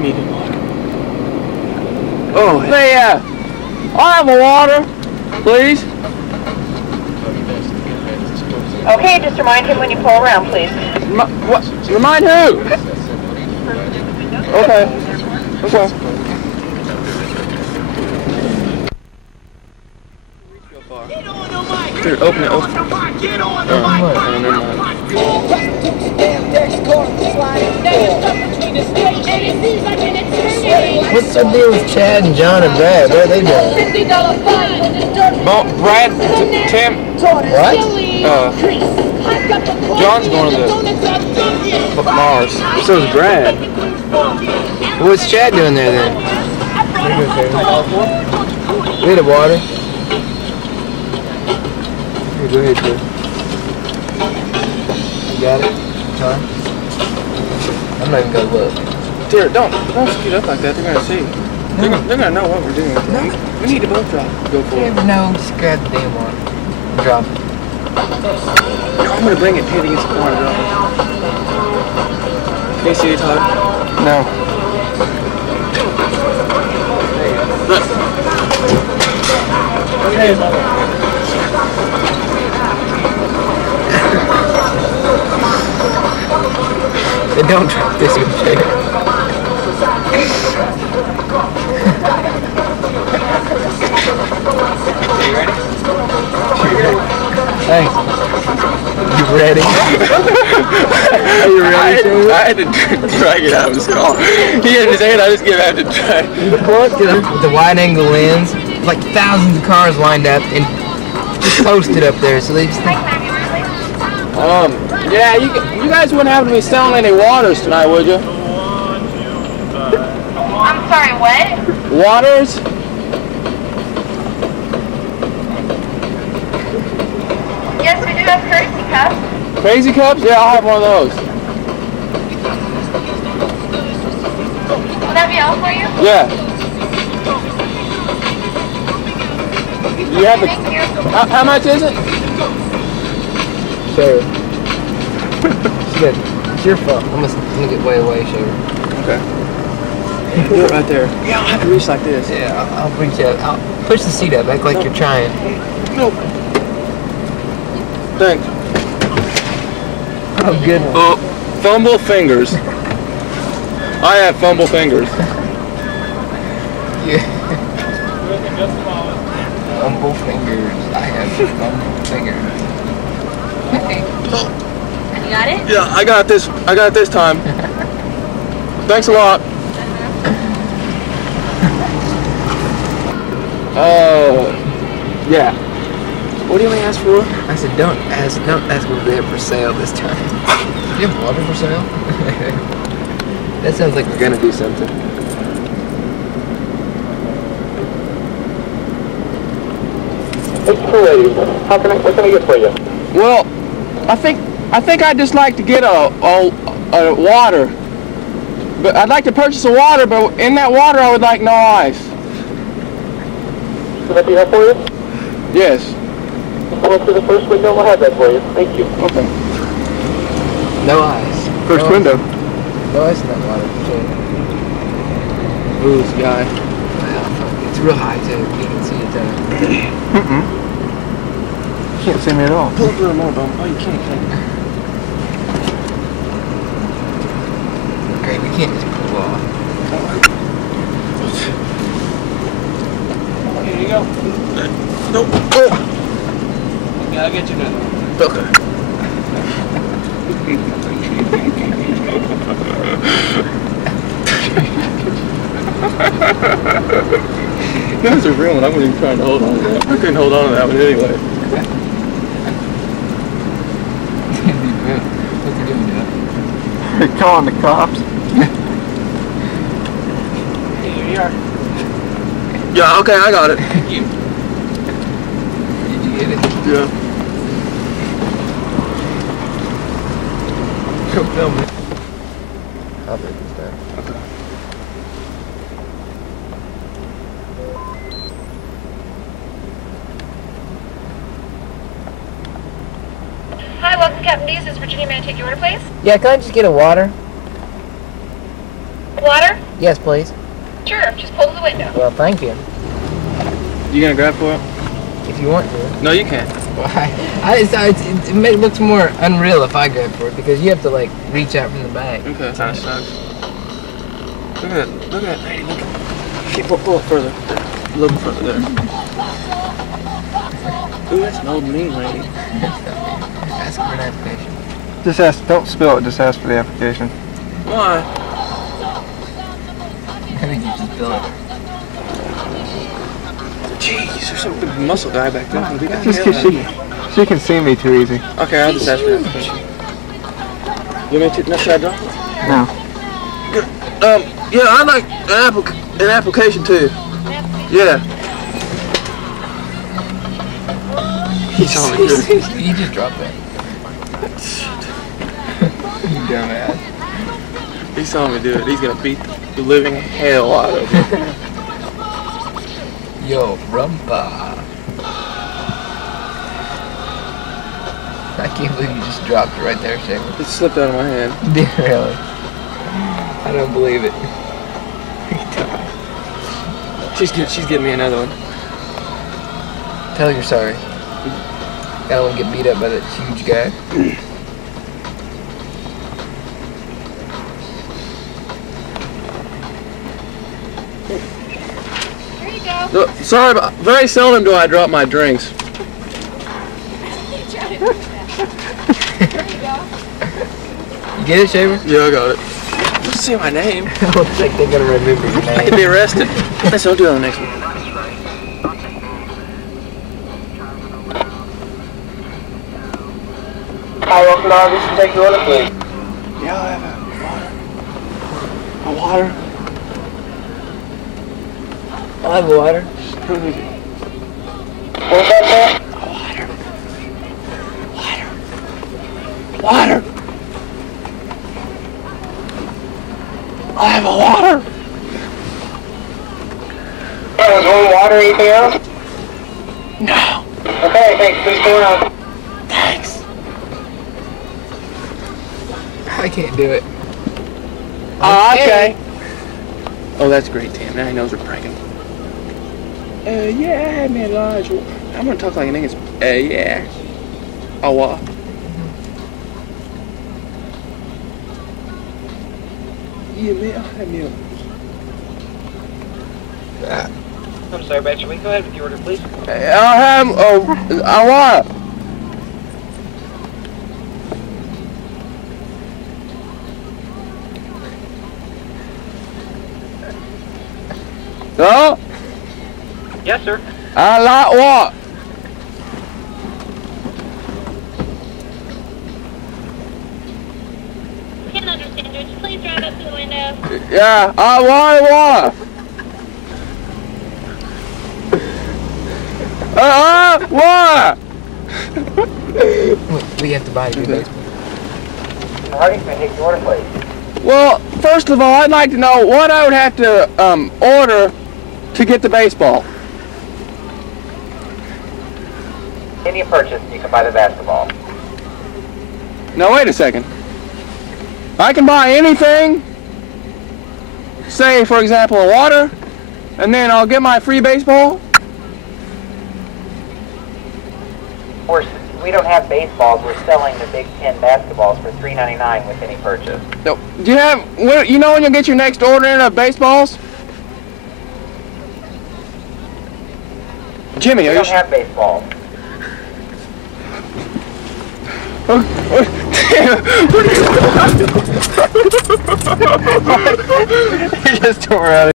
Medium water. Oh, hey, I'll have a water, please. Okay, just remind him when you pull around, please. What? Remind who? Okay. Okay. Dude, open it, open it. What's the deal with Chad and John and Brad? What are they doing? Brad, Tim. What? John's going to the Mars. So is Brad. What's Chad doing there then? We need a water. Here, go ahead, Joe. You got it? Huh? I'm not even gonna look. Dear, don't scoot up like that. They're gonna see. They're gonna know what we're doing. No. We need to both go for it. No, just grab the damn one. Drop it. No, I'm gonna bring it hit against the corner. Drop it. Can you see it, Todd? No. Okay. Don't drop this in chair. You ready? Thanks. You ready? Are you ready? I had to drag it out of his car. He had his hand, I just gave out to drag. The wide angle lens, like thousands of cars lined up and just posted up there, so they just think. Yeah, you guys wouldn't happen to be selling any waters tonight, would you? I'm sorry, what? Waters? Yes, we do have courtesy cups. Crazy cups? Yeah, I'll have one of those. Will that be all for you? Yeah. You have the. Thank you. How much is it? Sure. It's your fault. I'm gonna get way away, Sugar. Okay. Do it right there. Yeah, I'll have to reach like this. Yeah, I'll reach out. I'll push the seat up, act like you're trying. Nope. Thanks. Oh, good one. Fumble fingers. I have fumble fingers. Yeah. Fumble fingers. I have fumble fingers. You got it? Yeah, I got this. I got it this time. Thanks a lot. Yeah. What do you want to ask for? I said, don't ask if they're for sale this time. Do you have water for sale? That sounds like we're gonna do something. What can I get for you? Well, I think I'd just like to get a water. But I'd like to purchase a water, but in that water I would like no ice. Can that be helpful for you? Yes. Come up to the first window, we'll have that for you. Thank you. Okay. No ice. First window. No ice in that water. Ooh, this guy. Wow, it's real high too. You can see it. You can't see me at all. Pull up a little more, Bob. Oh, you can't. Okay, we can't just pull off. Here you go. Nope. Oh. Okay, I'll get you now. Okay. That was a real one. I wasn't even trying to hold on to that. I couldn't hold on to that one anyway. What's he doing now? They're calling the cops. Here you are. Yeah, okay, I got it. Thank you. Did you get it? Yeah. Go film it. I'll break this down. Okay. Hi, welcome to Captain D's. This is Virginia. May I take your order, please? Yeah, can I just get a water? Water? Yes, please. Sure, just pull to the window. Well, thank you. You gonna grab for it? If you want to. No, you can't. Why? It looks more unreal if I grab for it because you have to like reach out from the bag. Okay, that kind of sucks. Look at that. Look at that. Hey, look at. Keep pull it further. A little further there. Ooh, that's an old mean lady. Ask for an application. Just ask, don't spill it, just ask for the application. Why? I think you just bill it. Jeez, there's some big muscle guy back there. We gotta Just get because she can see me too easy. Okay, I'll just ask for the application. You want me to? No, should I draw? No. Yeah, I'd like an application too. Yeah. You just dropped that. You dumbass. He saw me do it. He's gonna beat the living hell out of me. Yo, rumpa. I can't believe you just dropped it right there, Shaver. It slipped out of my hand. Did it really? I don't believe it. She's getting me another one. Tell her you're sorry. I don't want to get beat up by that huge guy. Here you go. Look, sorry, but very seldom do I drop my drinks. Here you go. You get it, Shaver? Yeah, I got it. Let's see my name. I don't think they're gonna remember your I could name. be arrested. Let's don't do it on the next one. Hi, welcome to Arby's. Take your order, please. Yeah, I'll have a water. I'll have water. What's that, sir? Water. I have a water. Was one water, anything else? No. Okay, thanks. Please go around. Thanks. I can't do it. Oh, okay. Oh, that's great, Tim. Now he knows we're pranking. Yeah, I had me a large. I'm gonna talk like an English. Yeah. Oh, yeah, man. I'll have me a. I'm sorry, Betcha. We go ahead with the order, please. I'll have a water. So, Yes, sir. I like what? Can't understand you. Just please drive up to the window. Yeah, I want water. Water. We have to buy you baseball. Hardy, may I take your order, please? Well, first of all, I'd like to know what I would have to order to get the baseball. Any purchase, you can buy the basketball. Now, wait a second. I can buy anything, say, for example, a water, and then I'll get my free baseball? We don't have baseballs. We're selling the Big Ten basketballs for $3.99 with any purchase. No. Do you have, you know when you'll get your next order in of baseballs? Jimmy, We are don't you have baseballs. He just tore out